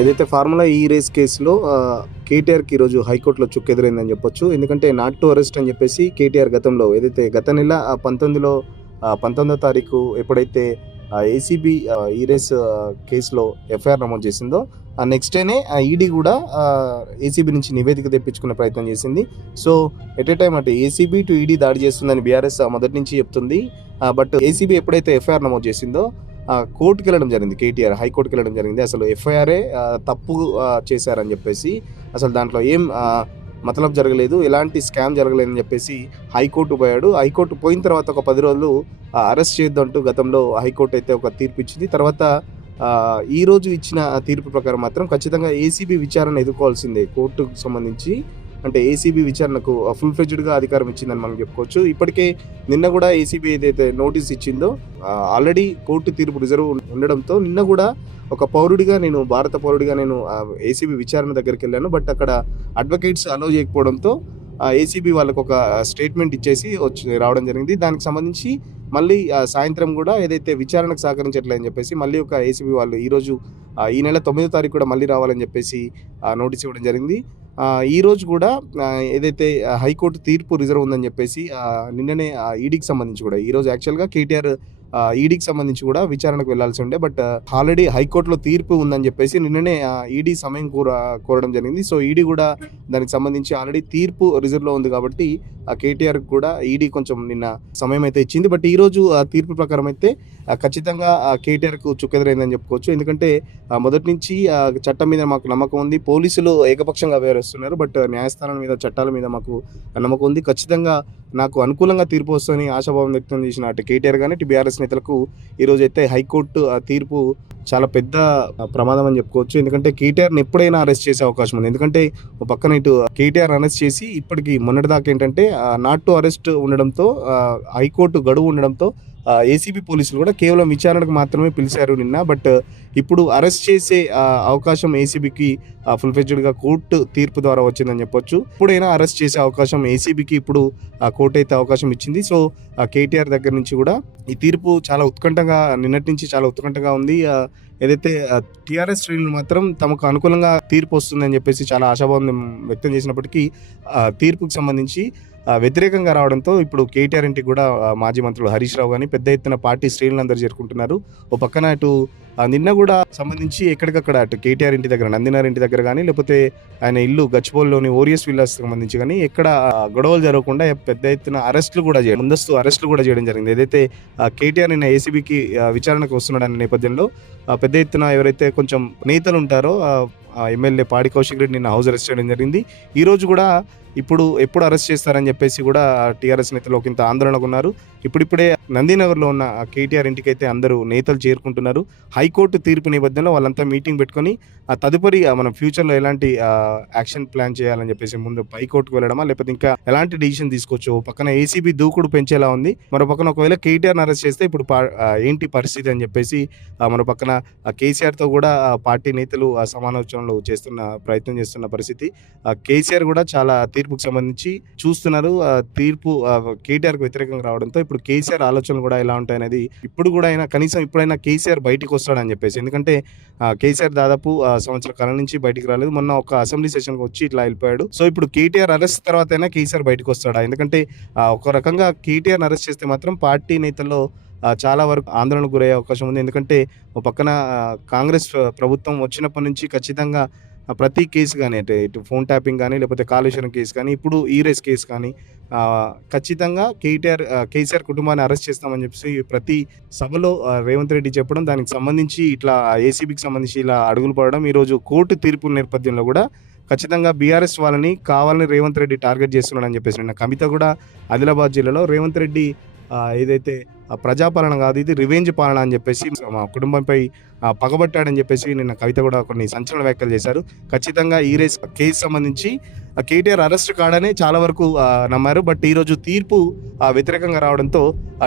ఏదైతే ఫార్ములా ఈ రేస్ కేసులో కేటీఆర్‌కి ఈరోజు హైకోర్టులో చుక్కెదురైందని చెప్పొచ్చు. ఎందుకంటే నాట్ టు అరెస్ట్ అని చెప్పేసి కేటీఆర్ గతంలో ఏదైతే గత నెల 19లో 19వ తారీఖు ఎప్పుడైతే ఏసీబీ ఈ రేస్ కేసులో ఎఫ్ఐఆర్ నమోదు చేసిందో, ఆ నెక్స్ట్ డేనే ఈడీ కూడా ఏసీబీ నుంచి నివేదిక తెప్పించుకునే ప్రయత్నం చేసింది. సో ఎట్ ఏ టైమ్ అంటే ఏసీబీ టు ఈడీ దాడి చేస్తుందని బీఆర్ఎస్ మొదటి నుంచి చెప్తుంది. బట్ ఏసీబీ ఎప్పుడైతే ఎఫ్ఐఆర్ నమోదు చేసిందో కోర్టుకి వెళ్ళడం జరిగింది. కేటీఆర్ హైకోర్టుకి వెళ్ళడం జరిగింది. అసలు ఎఫ్ఐఆరే తప్పు చేశారని చెప్పేసి, అసలు దాంట్లో ఏం మతలబ్ జరగలేదు, ఎలాంటి స్కామ్ జరగలేదని చెప్పేసి హైకోర్టు పోయాడు. హైకోర్టు పోయిన తర్వాత ఒక 10 రోజులు అరెస్ట్ చేయొద్దంటూ గతంలో హైకోర్టు అయితే ఒక తీర్పు ఇచ్చింది. తర్వాత ఈ రోజు ఇచ్చిన తీర్పు ప్రకారం మాత్రం ఖచ్చితంగా ఏసీబీ విచారణ ఎదుర్కోవాల్సిందే. కోర్టుకు సంబంధించి అంటే ఏసీబీ విచారణకు ఫుల్ ఫ్లెడ్జ్డ్‌గా అధికారం ఇచ్చిందని మనం చెప్పుకోవచ్చు. ఇప్పటికే నిన్న కూడా ఏసీబీ ఏదైతే నోటీస్ ఇచ్చిందో, ఆల్రెడీ కోర్టు తీర్పు రిజర్వ్ ఉండడంతో నిన్న కూడా ఒక పౌరుడిగా నేను భారత పౌరుడిగా నేను ఏసీబీ విచారణ దగ్గరికి వెళ్ళాను. బట్ అక్కడ అడ్వకేట్స్ అలౌ చేయకపోవడంతో ఏసీబీ వాళ్ళకు ఒక స్టేట్మెంట్ ఇచ్చేసి రావడం జరిగింది. దానికి సంబంధించి మళ్ళీ సాయంత్రం కూడా ఏదైతే విచారణకు సహకరించట్లేదని చెప్పేసి మళ్ళీ ఒక ఏసీబీ వాళ్ళు ఈరోజు ఈ నెల 9వ తారీఖు కూడా మళ్ళీ రావాలని చెప్పేసి నోటీస్ ఇవ్వడం జరిగింది. ఈరోజు కూడా ఏదైతే హైకోర్టు తీర్పు రిజర్వ్ ఉందని చెప్పేసి నిన్ననే ఈడీకి సంబంధించి కూడా ఈరోజు యాక్చువల్గా కేటీఆర్ ఈడీకి సంబంధించి కూడా విచారణకు వెళ్లాల్సి ఉండే. బట్ ఆల్రెడీ హైకోర్టులో తీర్పు ఉందని చెప్పేసి నిన్ననే ఈడీ సమయం కోరడం జరిగింది. సో ఈడీ కూడా దానికి సంబంధించి ఆల్రెడీ తీర్పు రిజర్వ్లో ఉంది కాబట్టి కేటీఆర్ కూడా ఈడీ కొంచెం నిన్న సమయం అయితే ఇచ్చింది. బట్ ఈరోజు తీర్పు ప్రకారం అయితే ఖచ్చితంగా కేటీఆర్కు చుక్కెదురైందని చెప్పుకోవచ్చు. ఎందుకంటే మొదటి నుంచి చట్టం మీద మాకు నమ్మకం ఉంది. పోలీసులు ఏకపక్షంగా వ్యవహరిస్తున్నారు, బట్ న్యాయస్థానం మీద చట్టాల మీద మాకు నమ్మకం ఉంది. ఖచ్చితంగా నాకు అనుకూలంగా తీర్పు వస్తుందని ఆశాభావం వ్యక్తం చేసిన అటు కేటీఆర్ కానీ ఇటు బీఆర్ఎస్ నేతలకు ఈరోజు అయితే హైకోర్టు తీర్పు చాలా పెద్ద ప్రమాదం అని చెప్పుకోవచ్చు. ఎందుకంటే కేటీఆర్ని ఎప్పుడైనా అరెస్ట్ చేసే అవకాశం ఉంది. ఎందుకంటే ఒక పక్కన ఇటు కేటీఆర్ అరెస్ట్ చేసి ఇప్పటికి మొన్నటిదాకా ఏంటంటే నాట్ టు అరెస్ట్ ఉండడంతో హైకోర్టు గడువు ఉండడంతో ఏసీబీ పోలీసులు కూడా కేవలం విచారణకు మాత్రమే పిలిచారు నిన్న. బట్ ఇప్పుడు అరెస్ట్ చేసే అవకాశం ఏసీబీకి ఫుల్ ఫ్లెడ్జ్డ్‌గా కోర్టు తీర్పు ద్వారా వచ్చిందని చెప్పొచ్చు. ఇప్పుడైనా అరెస్ట్ చేసే అవకాశం ఏసీబీకి ఇప్పుడు కోర్టు అయితే అవకాశం ఇచ్చింది. సో కేటీఆర్ దగ్గర నుంచి కూడా ఈ తీర్పు చాలా ఉత్కంఠగా నిన్నటి నుంచి చాలా ఉత్కంఠగా ఉంది. ఏదైతే టీఆర్ఎస్ శ్రేణులు మాత్రం తమకు అనుకూలంగా తీర్పు వస్తుందని చెప్పేసి చాలా ఆశాభావం వ్యక్తం చేసినప్పటికీ తీర్పుకు సంబంధించి వ్యతిరేకంగా రావడంతో ఇప్పుడు కేటీఆర్ ఇంటికి కూడా మాజీ మంత్రులు హరీష్ రావు కానీ పెద్ద ఎత్తున పార్టీ శ్రేణులందరూ చేరుకుంటున్నారు. ఓ పక్కన అటు నిన్న కూడా సంబంధించి ఎక్కడికక్కడ అటు కేటీఆర్ ఇంటి దగ్గర నందినార్ ఇంటి దగ్గర కానీ లేకపోతే ఆయన ఇల్లు గచ్చిబౌలిలోని ఓరియస్ విల్లాస్ సంబంధించి కానీ ఎక్కడ గొడవలు జరగకుండా పెద్ద ఎత్తున ముందస్తు అరెస్టులు కూడా చేయడం జరిగింది. ఏదైతే కేటీఆర్ నిన్న ఏసీబీకి విచారణకు వస్తున్నాడనే నేపథ్యంలో పెద్ద ఎత్తున ఎవరైతే కొంచెం నేతలు ఉంటారో ఎమ్మెల్యే పాడి కౌశిక్ రెడ్డి నిన్న హౌస్ అరెస్ట్ చేయడం జరిగింది. ఈరోజు కూడా ఎప్పుడు అరెస్ట్ చేస్తారని చెప్పేసి కూడా టీఆర్ఎస్ నేతలు ఇంత ఆందోళనకు ఉన్నారు. ఇప్పుడిప్పుడే నందినగర్లో ఉన్న కేటీఆర్ ఇంటికి అయితే అందరూ నేతలు చేరుకుంటున్నారు. హైకోర్టు తీర్పు నేపథ్యంలో వాళ్ళంతా మీటింగ్ పెట్టుకొని తదుపరి మనం ఫ్యూచర్లో ఎలాంటి యాక్షన్ ప్లాన్ చేయాలని చెప్పేసి ముందు హైకోర్టుకు వెళ్ళడమా లేకపోతే ఇంకా ఎలాంటి డిసిషన్ తీసుకోవచ్చు. పక్కన ఏసీబీ దూకుడు పెంచేలా ఉంది. మరో పక్కన ఒకవేళ కేటీఆర్ని అరెస్ట్ చేస్తే ఇప్పుడు ఏంటి పరిస్థితి అని చెప్పేసి మరో పక్కన కేసీఆర్తో కూడా పార్టీ నేతలు సమాలోచనలు ప్రయత్నం చేస్తున్న పరిస్థితి. కేసీఆర్ కూడా చాలా తీర్పుకు సంబంధించి చూస్తున్నారు. తీర్పు కేటీఆర్కు వ్యతిరేకంగా రావడంతో ఇప్పుడు కేసీఆర్ ఆలోచనలు కూడా ఎలా ఉంటాయనేది ఇప్పుడు కూడా కనీసం ఇప్పుడైనా కేసీఆర్ బయటికి వస్తాడని చెప్పేసి. ఎందుకంటే కేసీఆర్ దాదాపు సంవత్సర కాలం నుంచి బయటికి రాలేదు. మొన్న ఒక అసెంబ్లీ సెషన్కి వచ్చి ఇట్లా వెళ్ళిపోయాడు. సో ఇప్పుడు కేటీఆర్ అరెస్ట్ తర్వాత అయినా కేసీఆర్ బయటకు వస్తాడా? ఎందుకంటే ఒక రకంగా కేటీఆర్ని అరెస్ట్ చేస్తే మాత్రం పార్టీ నేతల్లో చాలా వరకు ఆందోళనకు గురయ్యే అవకాశం ఉంది. ఎందుకంటే ఒక పక్కన కాంగ్రెస్ ప్రభుత్వం వచ్చినప్పటి నుంచి ఖచ్చితంగా ప్రతి కేసు కానీ అంటే ఇటు ఫోన్ ట్యాపింగ్ కానీ లేకపోతే కాళేశ్వరం కేసు కానీ ఇప్పుడు ఈ రేస్ కేసు కానీ ఖచ్చితంగా కేసీఆర్ కుటుంబాన్ని అరెస్ట్ చేస్తామని చెప్పేసి ప్రతి సభలో రేవంత్ రెడ్డి చెప్పడం, దానికి సంబంధించి ఇట్లా ఏసీబీకి సంబంధించి ఇలా అడుగులు పడడం, ఈరోజు కోర్టు తీర్పు నేపథ్యంలో కూడా ఖచ్చితంగా బీఆర్ఎస్ వాళ్ళని కావాలని రేవంత్ రెడ్డి టార్గెట్ చేస్తున్నాడని చెప్పేసి నిన్న కవిత కూడా ఆదిలాబాద్ జిల్లాలో రేవంత్ రెడ్డి ఏదైతే ప్రజాపాలన కాదు ఇది రివెంజ్ పాలన అని చెప్పేసి మా కుటుంబంపై పగబట్టాడని చెప్పేసి నిన్న కవిత కూడా కొన్ని సంచలన వ్యాఖ్యలు చేశారు. ఖచ్చితంగా ఈ రేస్ కేసు సంబంధించి కేటీఆర్ అరెస్ట్ కాడనే చాలా వరకు నమ్మారు. బట్ ఈరోజు తీర్పు వ్యతిరేకంగా రావడంతో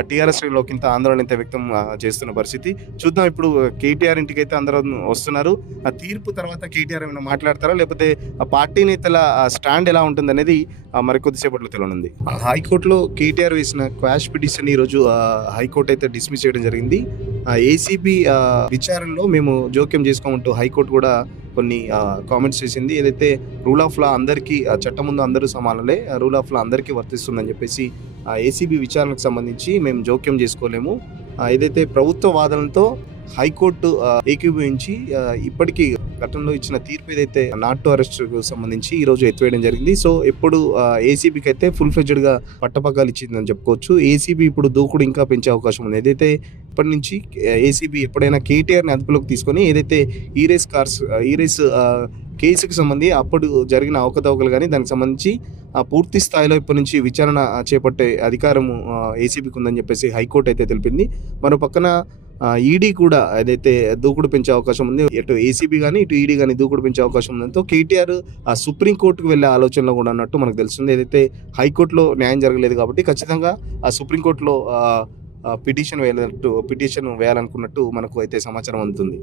టీఆర్ఎస్ శ్రేణులకు ఇంత ఆందోళన అయితే వ్యక్తం చేస్తున్న పరిస్థితి. చూద్దాం ఇప్పుడు కేటీఆర్ ఇంటికి అయితే అందరూ వస్తున్నారు. ఆ తీర్పు తర్వాత కేటీఆర్ ఏమైనా మాట్లాడతారా లేకపోతే పార్టీ నేతల స్టాండ్ ఎలా ఉంటుంది అనేది మరికొద్దిసేపట్లో తెలియనుంది. హైకోర్టులో కేటీఆర్ వేసిన క్వాష్ పిటిషన్ ఈరోజు హైకోర్టు అయితే డిస్మిస్ చేయడం జరిగింది. ఏసీబీ విచారణలో మేము జోక్యం చేసుకోమంటూ హైకోర్టు కూడా కొన్ని కామెంట్స్ చేసింది. ఏదైతే రూల్ ఆఫ్ లా అందరికీ చట్టం ముందు అందరూ సమానులే, రూల్ ఆఫ్ లా అందరికీ వర్తిస్తుందని చెప్పేసి ఏసీబీ విచారణకు సంబంధించి మేము జోక్యం చేసుకోలేము. ఏదైతే ప్రభుత్వ వాదనలతో హైకోర్టు ఏకీభవించి ఇప్పటికీ గతంలో ఇచ్చిన తీర్పు ఏదైతే నాట్ టు అరెస్ట్‌కు సంబంధించి ఈరోజు ఎత్తివేయడం జరిగింది. సో, ఇప్పుడు ఏసీబీకి అయితే ఫుల్ ఫ్లెడ్జ్డ్‌గా పట్టపగ్గాలు ఇచ్చిందని చెప్పుకోవచ్చు. ఏసీబీ ఇప్పుడు దూకుడు ఇంకా పెంచే అవకాశం ఉంది. ఏదైతే ఇప్పటి నుంచి ఏసీబీ ఎప్పుడైనా కేటీఆర్‌ని అదుపులోకి తీసుకొని ఏదైతే ఈ రేస్ కేసుకు సంబంధించి అప్పుడు జరిగిన అవకతవకలు గానీ, దానికి సంబంధించి పూర్తి స్థాయిలో ఇప్పటి నుంచి విచారణ చేపట్టే అధికారము ఏసీబీకి ఉందని చెప్పేసి హైకోర్టు అయితే తెలిపింది. మరో పక్కన ఈడీ కూడా ఏదైతే దూకుడు పెంచే అవకాశం ఉంది. ఇటు ఏసీబీ గానీ, ఇటు ఈడీ గానీ దూకుడు పెంచే అవకాశం ఉండడంతో కేటీఆర్ సుప్రీం కోర్టుకు వెళ్ళే ఆలోచనలో కూడా ఉన్నట్టు మనకు తెలుస్తుంది. ఏదైతే హైకోర్టులో న్యాయం జరగలేదు కాబట్టి ఖచ్చితంగా సుప్రీం కోర్టులో పిటిషన్ వేయాలనుకున్నట్టు మనకు అయితే సమాచారం అందుతుంది.